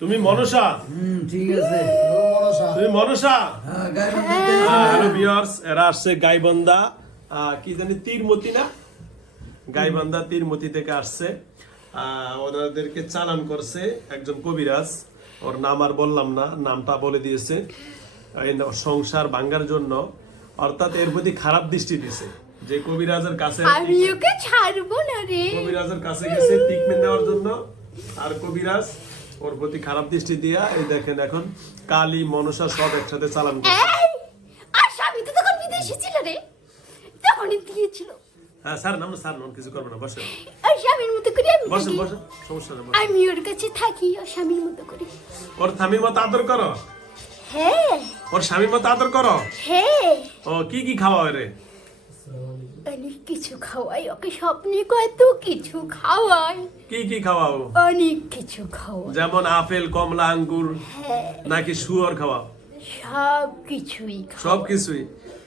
তুমি মনসা? ঠিক আছে। তুমি মনসা? হ্যাঁ হ্যালো ভিউয়ার্স এরা আসছে গাইবান্ধা কি জানি তীরমতি না? গাইবান্ধা তীরমতি থেকে আসছে। ওনাদেরকে চালান করছে একজন কবিরাজ। ওর নাম আর বললাম না নামটা বলে দিয়েছে। সংসার ভাঙ্গার জন্য। অর্থাৎ এর প্রতি খারাপ দৃষ্টি দিছে যে কবিরাজের কাছে আমি ওকে ছাড়বো না রে। কবিরাজের কাছে গেছে ট্রিটমেন্ট নেওয়ার জন্য। আর কবিরাজ ওর প্রতি খারাপ দৃষ্টি দিয়া এই দেখেন এখন কালী মনসা সব একসাথে চালান আর স্বামী তো তখন বিদেশে ছিল রে। তখনই দিয়েছিল। হ্যাঁ স্যার নাম স্যার নাম কিছু করবে না বসেন। আর স্বামীর মতো করে আমি বসেন থাকি। বসেন সমস্যা নেই আমি ওর কাছে থাকি ওর স্বামীর মতো করে। ওর স্বামীর মতো আদর করো। হ্যাঁ। ওর স্বামীর মতো আদর করো। হ্যাঁ। ও কি কি খাওয়া রে? অনেক কিছু খাওয়াই ওকে স্বপ্নে কত কিছু খাওয়াই। কি কি খাওয়াও? অনেক কিছু খাওয়াই। যেমন আপেল কমলা আঙ্গুর হ্যাঁ। নাকি শুয়োর খাওয়া সব কিছুই সব কিছুই।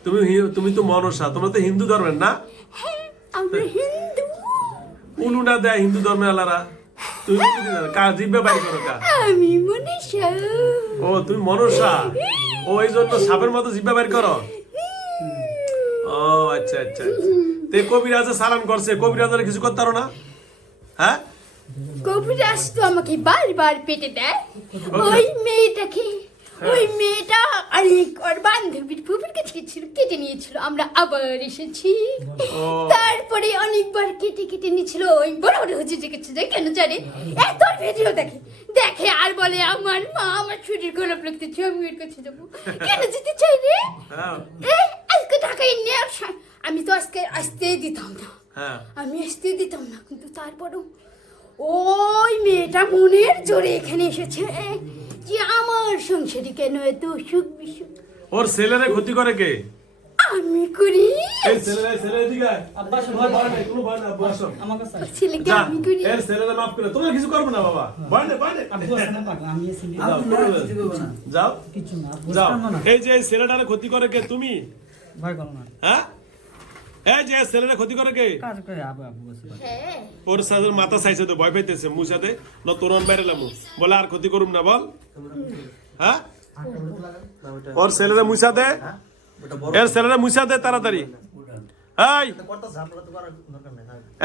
তুমি তুমি তো মনসা তোমরা তো হিন্দু ধর্মের না? হ্যাঁ আমরা হিন্দু। উলু না দেয় হিন্দু ধর্মের আলারা। তুমি কি কি জানো? জিব্বে বাড়ি করো কা আমি মনীষা। ও তুমি মনসা। ও এই জন্য সাপের মতো জিব্বা বাড়ি করো? ও আচ্ছা আচ্ছা আচ্ছা। তে কবিরাজে সালাম করছে কবিরাজের কিছু করতে পারো না? হ্যাঁ? কবিরাজ তো আমাকে বারবার পেটে দেয়। ওই মেয়েটাকে ওই মেয়েটা অনেক ওর বান্ধবীর ফুফুর কাছে গেছিল কেটে নিয়েছিল। আমরা আবার এসেছি। তারপরে অনেকবার কেটে কেটে নিয়েছিল। ওই বড় বড় হচ্ছে যে কেন জানে? এত ভিডিও দেখে। দেখে আর বলে আমার মা আমার শরীর গোলাপ লাগতেছে আমি ওর কাছে যাব। কেন যেতে চাই রে? হ্যাঁ। আজকে ঢাকায় নিয়ে আমি তো আজকে আসতে দিতাম না। হ্যাঁ। আমি আসতে দিতাম না কিন্তু তারপরেও ওই মেয়েটা মনের জোরে এখানে এসেছে। যে আমার সংসারে কেন এত সুখ বিসুখ? ওর ছেলেরে ক্ষতি করে কে? আমি করি। এই ছেলেরা ছেলে এদিকে আয়। আব্বা শোনো। তোমার ভয় নাই, কোনো ভয় নাই, বসো। আমার কাছে ওর ছেলেকে যা, আমি করি। এর ছেলেরে মাফ করে তোমার কিছু করব না বাবা। ভয় নেই, ভয় নেই। আব্বু আছে না পাগলা, আমি আছি। না। যাও, না কিছু করব না। যাও। কিছু না যাও এই যে ছেলেটারে ক্ষতি করে কে তুমি? ভয় করো না। হ্যাঁ? এই যে ছেলেরা ক্ষতি করে কে? কাজ করে আব্বু আব্বু আছে হ্যাঁ। ওর সাথে মাথা চাইছে তো ভয় পাইতেছে মুর সাথে। ন তোরন বেরেলাম বলে আর ক্ষতি করুম না বল। হ্যাঁ? ওর ছেলেরা এর ছেলেরা তাড়াতাড়ি। এই।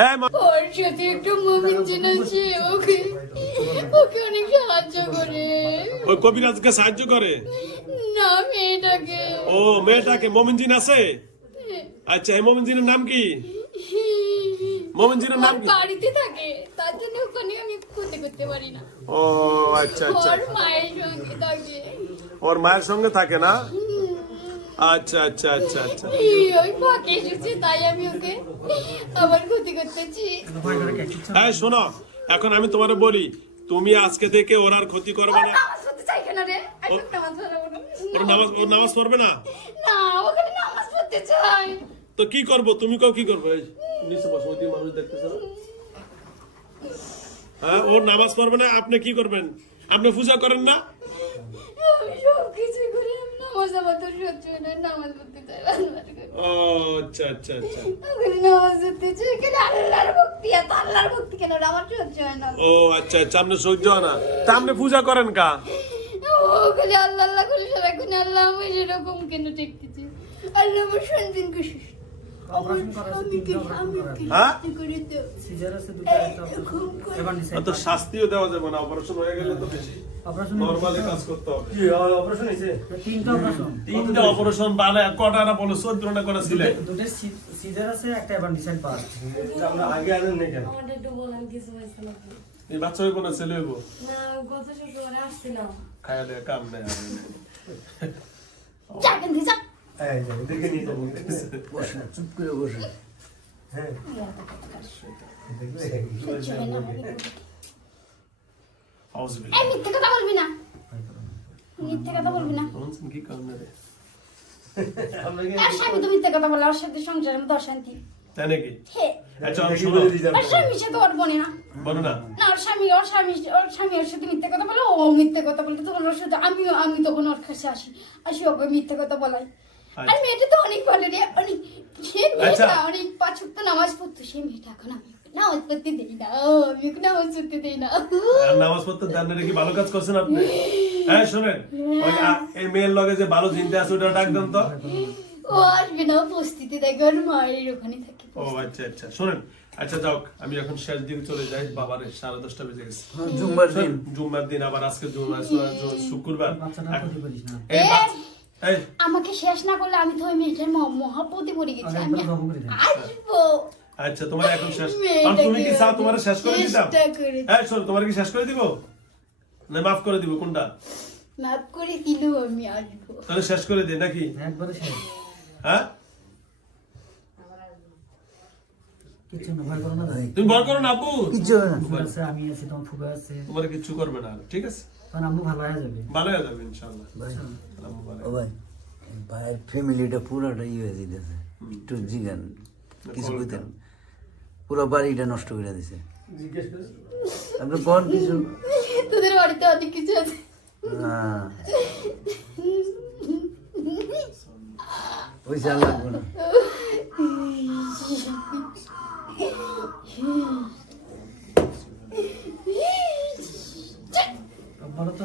এই ওর সাথে একটু মমিন জিন আছে ওকে ওকে অনেক সাহায্য করে। ওই কবিরাজকে সাহায্য করে। না মেয়েটাকে। ও মেয়েটাকে মমিনজিন আছে? আচ্ছা এই মমিনজিনের নাম কি? নাম কি? বাড়িতে থাকে তার জন্য ওখানে আমি ক্ষতি করতে পারি না। ও আচ্ছা আচ্ছা। ওর মায়ের সঙ্গে থাকে। ওর মায়ের সঙ্গে থাকে না? আচ্ছা আচ্ছা আচ্ছা আচ্ছা। ওই ফাঁকে এসেছে তাই আমি ওকে আবার ক্ষতি করতেছি। হ্যাঁ শোনো এখন আমি তোমারে বলি তুমি আজকে থেকে ওর আর ক্ষতি করবে না। ওর নামাজ ওর নামাজ পড়বে না? না ওখানে নামাজ পড়তে চাই তো কি করব? তুমি কেউ কি করবে? নিচে বসো ওই মানুষ দেখতেছে হ্যাঁ ওর নামাজ পড়বে না আপনি কি করবেন? আপনি পূজা করেন না? আমি সব কিছু করি আমি নামাজ আমার তো সহ্য হয় না নামাজ পড়তে চাই ও আচ্ছা আচ্ছা আচ্ছা। নামাজ পড়তে চাই আল্লাহর ভক্তি এত আল্লাহর ভক্তি কেন? আমার সহ্য হয় না। ও আচ্ছা আচ্ছা আপনি সহ্য হয় না। তা আপনি পূজা করেন কা? ও খালি আল্লাহ আল্লাহ করে সারাক্ষণ আল্লাহ আমি সেরকম কেন দেখতেছি আল্লাহ আমার সন্তান খুশি তো শাস্তিও দেওয়া যাবে না অপারেশন হয়ে গেলে তো বেশি। নরমালি কাজ করতে হবে। অপারেশন হয়েছে? তিনটা অপারেশন। তিনটা অপারেশন কটা না বলে চোদ্দটা করে ছিলে দুটো সিজার আছে একটা নিছে পাস। আমরা আগে আনেন না কেন? আমাদের একটু বলেন কিছু হয়েছে নাকি? এই বাচ্চা হইব না ছেলে হইব না গত শুক্রবারে আসছিলাম। খায়া দেয়া কাম নেই বসে চুপ করে বসে হয়। আউযুবিল্লাহ। এই মিথ্যে কথা বলবি না। মিথ্যে কথা বলবি না। কি কারণে রে? স্বামী তো মিথ্যে কথা বলে ওর সাথে সংসারের মধ্যে অশান্তি। তাই নাকি? আচ্ছা আমি শোনো। সাথে ওর বনে না। বলো না। না ওর স্বামী ওর স্বামী ওর স্বামী ওর সাথে মিথ্যে কথা বলে ও মিথ্যে কথা বলে তখন ওর সাথে আমিও আমি তখন ওর কাছে আসি। আসি ওকে মিথ্যে কথা বলাই। আর আচ্ছা। মেয়েটা তো অনেক ভালো রে অনেক সে মেয়েটা আচ্ছা। অনেক পাঁচ ওয়াক্ত নামাজ পড়তো। সে মেয়েটা এখন আমি নামাজ পড়তে দেই না আমি ওকে নামাজ পড়তে দেই না। আর নামাজ পড়তে দেন না কি ভালো কাজ করছেন আপনি? হ্যাঁ শোনেন ওই এই মেয়ের লগে যে ভালো চিন্তা আছে ওটা ডাক দেন তো। ও আসবে না আর মায়ের ওখানে থাকে ও আচ্ছা আচ্ছা শোনেন আচ্ছা যাও আমি এখন শেষ দিকে চলে যাই বাবার সাড়ে দশটা বেজে গেছে। হ্যাঁ, জুম্মার দিন। জুম্মার দিন আবার আজকে জুম্মা শুক্রবার। আমাকে শেষ না করলে আমি তো ওই মেয়েটার মহাপতি পড়ে গেছি। আমি করে দে। আসব। আচ্ছা তোমার এখন শেষ। আর তুমি কি চাও? তোমার শেষ করে দিতাম? হ্যাঁ শোন তোমার কি শেষ করে দিব? না মাফ করে দিব কোনটা? মাফ করে দিলেও আমি আসব। তাহলে শেষ করে দিই নাকি? একবারে শেষ। হ্যাঁ? কিচ্ছু না ভয় করো না ভাই। তুমি ভয় করো না আপু কিছু আমি আছি তোমার ফুফু আছে। তোমার কিচ্ছু করবে না ঠিক আছে? তখন আম্মু ভালো হয়ে যাবে। ভালো হয়ে যাবে ইনশাল্লাহ ভাই ও ভাই ভাইয়ের ফ্যামিলিটা পুরোটা ইয়ে হয়ে যেতেছে একটু জিগান কিছু কইতেন পুরো বাড়িটা নষ্ট করে দিছে। আপনি কোন কিছু? তোদের বাড়িতে অনেক কিছু আছে। হ্যাঁ ওই চাল লাগবে না। তো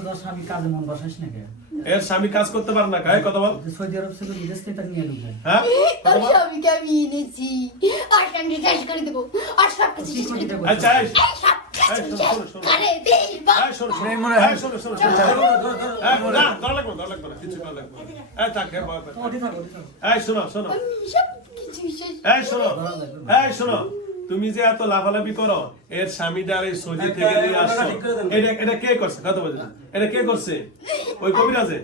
কাজে মন না কে এর স্বামী কাজ করতে পারে না কায় কথা বল। সৌদি আরব থেকে বিদেশ থেকে তাকে নিয়ে ঢুকবে হ্যাঁ? আর স্বামীকে আমি এনেছি। আর সঙ্গে শেষ করে দেবো। আর সব কিছু শেষ করে দেবো। আচ্ছা শোনো, শোনো, শোনো। হয়-। তুমি যে এত লাফালাফি করো এর স্বামীটার এই সৌদি থেকে নিয়ে আসছো এটা এটা কে করছে? কথা বলছে এটা কে করছে? ওই কবিরাজে?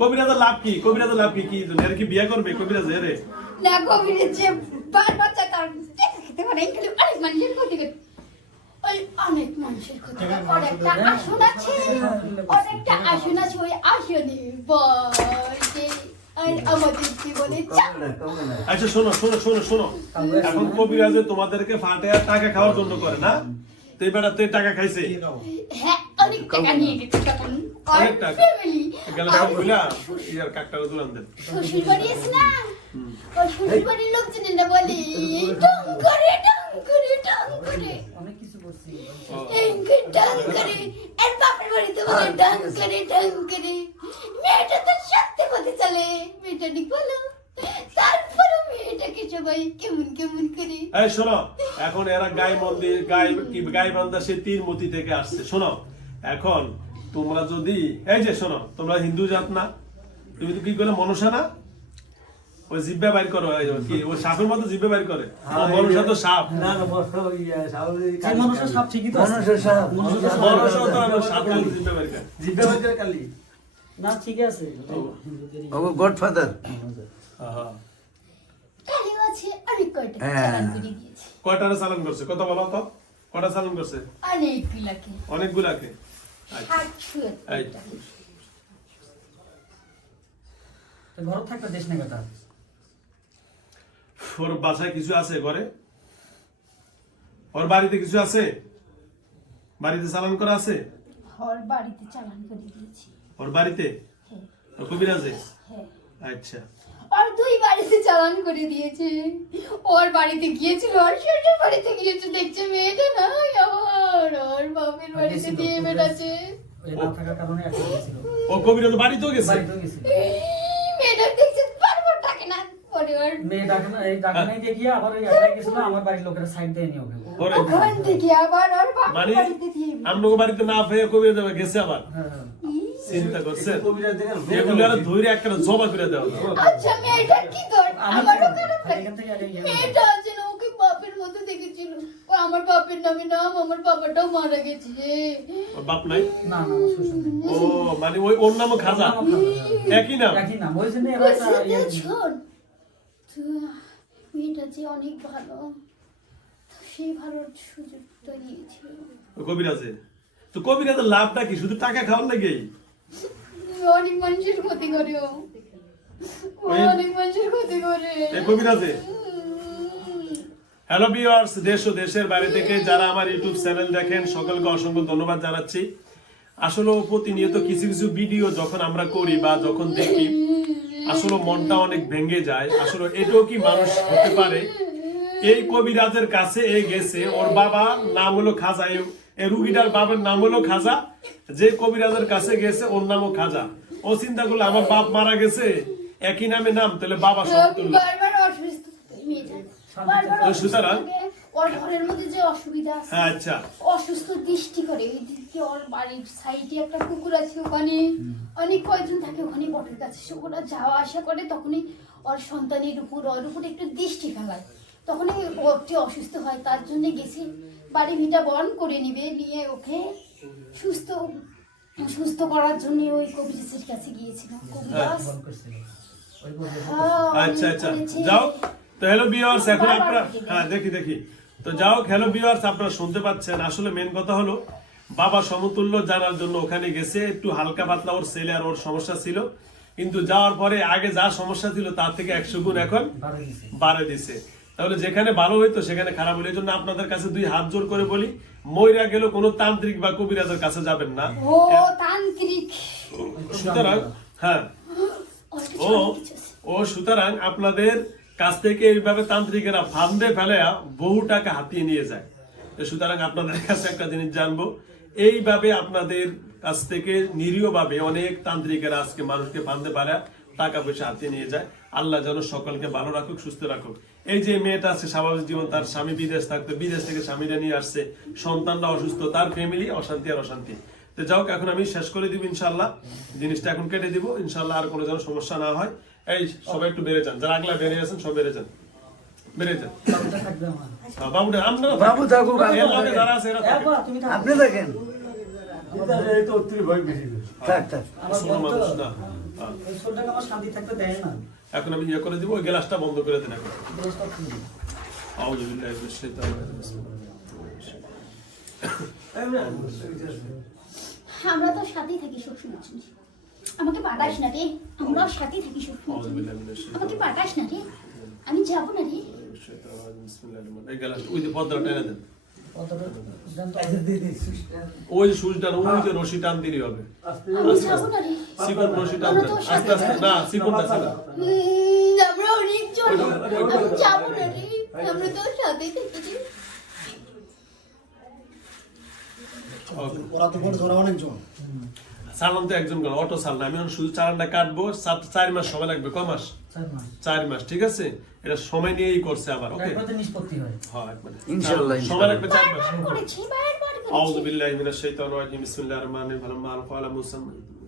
কবিরাজের লাভ কি? কবিরাজের লাভ কি? কি এর কি বিয়ে করবে কবিরাজে এরে? না কবিরের যে বার বাচ্চা তার খেতে পারে এগুলো অনেক মানুষের ক্ষতি করে। অনেক মানুষের ক্ষতি করে। অনেকটা আসন আছে অনেকটা আসন আছে ওই আসনে আচ্ছা শোনো শোনো শোনো শোনো। এখন কবিরাজে তোমাদেরকে ফাটে আর টাকা খাওয়ার জন্য করে না তো এই বেটা তুই টাকা খাইছে? হ্যাঁ অনেক টাকা নিয়ে গেছে তখন অনেক টাকা। গেলে টাকা বুঝলা ইয়ার কাকটা তুলান দেন। শ্বশুর বাড়ি শ্বশুর বাড়ির লোকজনের না করে করে টং করে অনেক কিছু করছি এঙ্কে করে এর বাপের বাড়িতে বলে টং করে টং করে মেয়েটা তো সত্যি পথে চলে। মেয়েটা ঠিক বলো? তারপরে মেয়েটাকে সবাই কেমন কেমন করে? এই শোনো এখন এরা গায়ে মন্দির গায়ে কি গায়ে বান্ধা সে তীর মতি থেকে আসছে। শোনো এখন তোমরা যদি এই যে শোনো তোমরা হিন্দু জাত না তুমি তো কি করে মনসা না? ওই জিব্বা বাইর করো কি ওই সাপের মতো জিব্বা বাইর করে। ও মনসা তো সাপ। না না বস ইয়া স্বাভাবিক মানুষের সব ঠিকই তো আছে। মানুষের সাপ। মনসা তো সাপ মতো জিব্বা বাইর করে। না ঠিক আছে। ও গডফাদার। আহা। কালিও আছে অনেক কয়টা হ্যাঁ। চালান করে দিয়েছে। কয়টারে চালান করছে? কত বলো তো? কয়টা চালান করছে? অনেক গুলাকে অনেকগুলাকে? আচ্ছা। ঘর থাকতে দেশ নেবে তার ওর বাসায় কিছু আছে ঘরে? ওর বাড়িতে কিছু আছে? বাড়িতে চালান করা আছে? ঘর বাড়িতে চালান করে দিয়েছি। ওর বাড়িতে? হ্যাঁ। ওর কবিরাজে হ্যাঁ। আচ্ছা। আর দুই বাড়িতে চালান করে দিয়েছে। ওর বাড়িতে গিয়েছিল আর শ্বশুর বাড়িতে গিয়েছে। দেখছে মেয়েটা না আর ওর বাপের বাড়িতে দিয়ে বেড়াচ্ছে ও কবিরাজ বাড়িতেও গেছে? বাড়িতেও গেছিল এই, মেয়েটা দেখছে পারব ডাকে না পরে মেয়ে ডাকে না এই ডাকে নাই দেখিয়ে আবার ওই একলাই গেছিল আমার বাড়ির লোকেরা সাইড দিয়ে নিয়ে ওকে। ওখান থেকে আবার ওর বাপের মানে বাড়িতে দিয়ে আপনাকে বাড়িতে না পেয়ে কবিরাজ গেছে আবার। হ্যাঁ হ্যাঁ। চিন্তা করছেন এগুলো আর ধরে একটা জমা করে দেওয়া আচ্ছা মেয়েটা কি তোর আমারও খারাপ লাগে। মেয়েটা আছে না ওকে বাপের মতো দেখেছিল। ও আমার বাপের নামে নাম আমার বাবাটাও মারা গেছে ওর বাপ নাই? না না শ্বশুর ও মানে ওই ওর নামও খাজা? একই নাম? একই নাম। ওই জন্য মেয়েটা যে অনেক ভালো তো সেই সুযোগটা নিয়েছিল ওই কবিরাজে। তো কবিরাজের লাভটা কি? শুধু টাকা খাওয়ার লাগেই? অনেক মানুষের ক্ষতি করে ও। অনেক মানুষের ক্ষতি করে। কবিরাজে। হ্যালো ভিউয়ার্স দেশ ও দেশের বাইরে থেকে যারা আমার ইউটিউব চ্যানেল দেখেন সকলকে অসংখ্য ধন্যবাদ জানাচ্ছি। আসলে প্রতিনিয়ত কিছু কিছু ভিডিও যখন আমরা করি বা যখন দেখি আসলে মনটা অনেক ভেঙে যায়। আসলে এটাও কি মানুষ হতে পারে? এই কবিরাজের কাছে এ গেছে ওর বাবা নাম হলো খাজা এই- এই রুগীটার বাবার নাম হলো খাজা যে কবিরাজের কাছে গেছে ওর নামও খাজা। ও চিন্তা করল আমার বাপ মারা গেছে একই নামে নাম তাহলে বাবা সমতুল্য। সুতরাং? থাকে। ওর ঘরের মধ্যে যে অসুবিধা আছে হ্যাঁ আচ্ছা। অসুস্থ দৃষ্টি করে ওর বাড়ির সাইডে একটা কুকুর আছে ওখানে। অনেক কয়েকজন থাকে ওখানে বটের কাছে। সে ওরা যাওয়া আসা করে তখনই ওর সন্তানের উপর ওর উপর একটু দৃষ্টি ফেলায়। তখনই ওটি অসুস্থ হয় তার জন্য গেছে বাড়ি ভিটা বন করে নিবে নিয়ে ওকে সুস্থ সুস্থ করার জন্য ওই কবিরাজের কাছে গিয়েছিলাম। কবিরাজ? ওই বলবে হ্যাঁ, আচ্ছা আচ্ছা। যাও তো হ্যালো ভিউয়ার্স এখন আপনারা হ্যাঁ দেখি দেখি। তো যাও হ্যালো ভিউয়ার্স আপনারা শুনতে পাচ্ছেন। আসলে মেন কথা হলো বাবা সমতুল্য জানার জন্য ওখানে গেছে একটু হালকা পাতলা ওর ছেলে আর ওর সমস্যা ছিল। কিন্তু যাওয়ার পরে আগে যা সমস্যা ছিল তার থেকে একশো গুণ এখন বাড়ে দিছে। তাহলে যেখানে ভালো হইতো সেখানে খারাপ হলো এই জন্য আপনাদের কাছে দুই হাত জোর করে বলি ময়রা গেল কোনো তান্ত্রিক বা কবিরাজের কাছে যাবেন না। ও তান্ত্রিক। সুতরাং হ্যাঁ। ও। ও সুতরাং আপনাদের কাছ থেকে এইভাবে তান্ত্রিকেরা ফান্দে ফেলে বহু টাকা হাতিয়ে নিয়ে যায়। তো সুতরাং আপনাদের কাছে একটা জিনিস জানব এইভাবে আপনাদের কাছ থেকে নিরীহভাবে অনেক তান্ত্রিকেরা আজকে মানুষকে ফান্দে পারে, টাকা পয়সা হাতে নিয়ে যায়। আল্লাহ যেন সকলকে ভালো রাখুক, সুস্থ রাখুক। এই যে মেয়েটা আছে, স্বাভাবিক জীবন, তার স্বামী বিদেশ থাকতো, বিদেশ থেকে স্বামীরা নিয়ে আসছে, সন্তানরা অসুস্থ, তার ফ্যামিলি অশান্তি আর অশান্তি। তো যাও এখন আমি শেষ করে দিব ইনশাল্লাহ জিনিসটা এখন কেটে দিব ইনশাল্লাহ আর কোনো যেন সমস্যা না হয়। এই, সবাই একটু বেড়ে যান, যারা আগলা বেড়ে আছেন, সব বেড়ে যান। বেড়ে যান আপনারা বাবু থাকুক। যারা আছে। আপনি দেখেন। এখন আমি ইয়ে করে দিব ওই গ্লাসটা বন্ধ করে দেন এখন। আমরা তো সাথেই থাকি সবসময় শুনি আমাকে পাঠাস না রে। আমরাও সাথেই থাকি সবসময় আমাকে পাঠাস না রে। আমি যাব না রে। ওই ওই যে রশি টান হবে রশি টান আস্তে আস্তে না চিকনটা ছিল উম, আমরা অনেক জন আমি যাব না রে আমরা তো সাথেই থাকি ওরা তো বড় ওরা অনেকজন চালান তো একজন করে অটো চালান আমি শুধু চালানটা কাটবো চার মাস সময় লাগবে ক মাস চার মাস ঠিক আছে এটা সময় নিয়েই করছে আবার ওকে নিষ্পত্তি হয়। হ্যাঁ ইনশাআল্লাহ, সময় লাগবে চার মাস বারবার করেছি বারবার আউযু বিল্লাহি মিনাশ শাইতানির রাজিম বিসমিল্লাহির রহমানির রহিম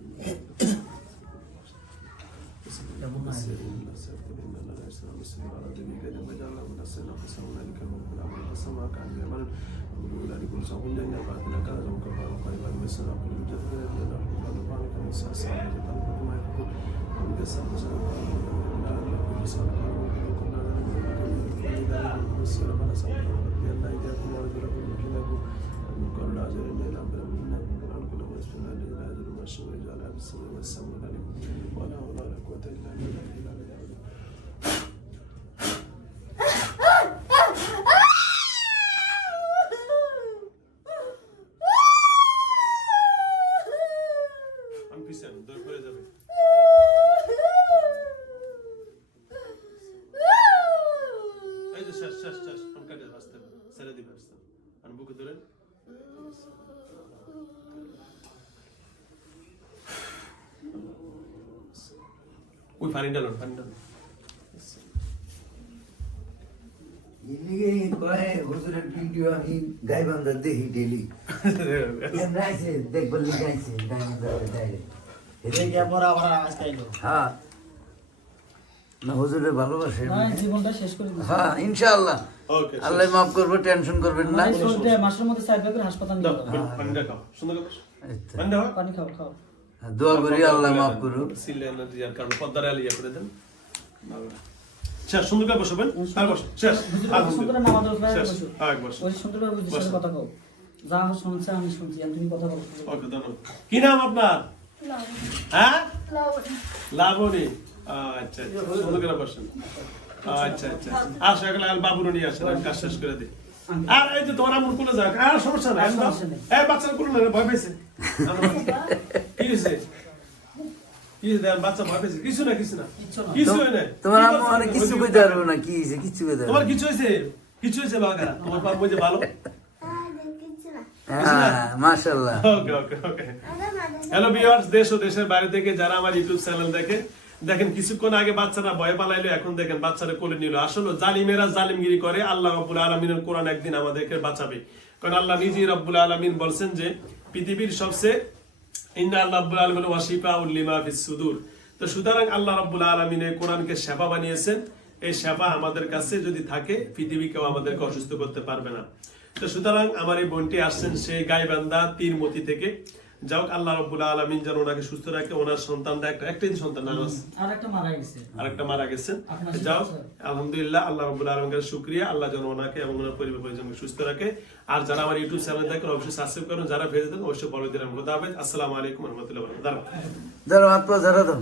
عليكم السلام ونسأل الله أن إياكم وأجركم وجنبكم من كل عجل إلى أمر منا وأن كل ما يسفلنا لله أجر ما ويجعلها بالسمع والسمع العليم ولا حول ولا قوة إلا بالله হ্যাঁ। না হুজুরে ভালোবাসে। না জীবনটা শেষ করে দিচ্ছে হ্যাঁ ইনশাআল্লাহ। আল্লাহ মাফ করব টেনশন করবেন না। মানে মাসের মধ্যে হাসপাতাল সুন্দর পানি খাও খাও। দোয়া করি আল্লাহ মাফ করুন সিলে না দিয়ার কারণ পদ্মারে আলিয়া করে দেন। শেষ সুন্দর করে বসবেন? আর বসো শেষ। আর সুন্দর করে নামাজ পড়বে, শেষ। বসো। আর বসো। ওই সুন্দর বসো। কথা কও। যা শুনছে আমি শুনছি তুমি কথা বলো। ওকে ধন্যবাদ। কি নাম আপনার? হ্যাঁ? লাবণী। আচ্ছা আচ্ছা সুন্দর করে বসেন। আচ্ছা আচ্ছা আসো এখন বাবুরও নিয়ে আসেন কাজ শেষ করে দিই। আর এই যে তোমার আমুর কোলে যাক আর সমস্যা নাই। এই বাচ্চার কোলে ভয় পেয়েছে। কি হয়েছে? কি দেন বাচ্চা ভয় পেয়েছে। কিছু না কিছু না। কিছু না। তোমার আম্মু করছে? কিছু কইতে পারব না কি হয়েছে কিচ্ছু কইতে তোমার কিছু হয়েছে? কিছু হয়েছে বাঘা? তোমার পাপ বুঝে ভালো? হ্যাঁ মাশাল্লাহ ওকে ওকে ওকে হ্যালো ভিউয়ার্স দেশ ও দেশের বাইরে থেকে যারা আমার ইউটিউব চ্যানেল দেখে দেখেন কিছুক্ষণ আগে বাচ্চারা ভয় পালাইলো, এখন দেখেন বাচ্চারা কোলে নিল। আসলে জালিমেরা জালিমগিরি করে, আল্লাহ রব্বুল আলমিনের কোরআন একদিন আমাদেরকে বাঁচাবে। কারণ আল্লাহ নিজেই রব্বুল আলমিন বলছেন যে, পৃথিবীর সবচেয়ে ইন্না আল্লাহ রব্বুল আলমিন উল্লিমা তো সুতরাং আল্লাহ রব্বুল কোরআনকে সেবা বানিয়েছেন। এই সেবা আমাদের কাছে যদি থাকে, পৃথিবীকেও আমাদেরকে অসুস্থ করতে পারবে না। তো সুতরাং আমার এই বোনটি আসছেন সেই গাইবান্ধা তীরমতি থেকে। যাও আল্লাহ রব্বুল আলমিন যেন ওনাকে সুস্থ রাখে ওনার সন্তানটা একটা একটাই সন্তান না বাস? আর মারা গেছে। আরেকটা মারা সাথে যাও আলহামদুলিল্লাহ আল্লাহ রব্বুল আলমকে শুক্রিয়া। আল্লাহ যেন ওনাকে এবং ওনার পরিবার পরিজনকে সুস্থ রাখে। আর যারা আমার ইউটিউব চ্যানেল দেখেন অবশ্যই সাবস্ক্রাইব করুন। যারা ভেজে দেন অবশ্যই বড় দিলাম খোদা হাফেজ। আসসালামু আলাইকুম রহমতুল্লাহ দাঁড়াও। ধরো হাত পা ধরো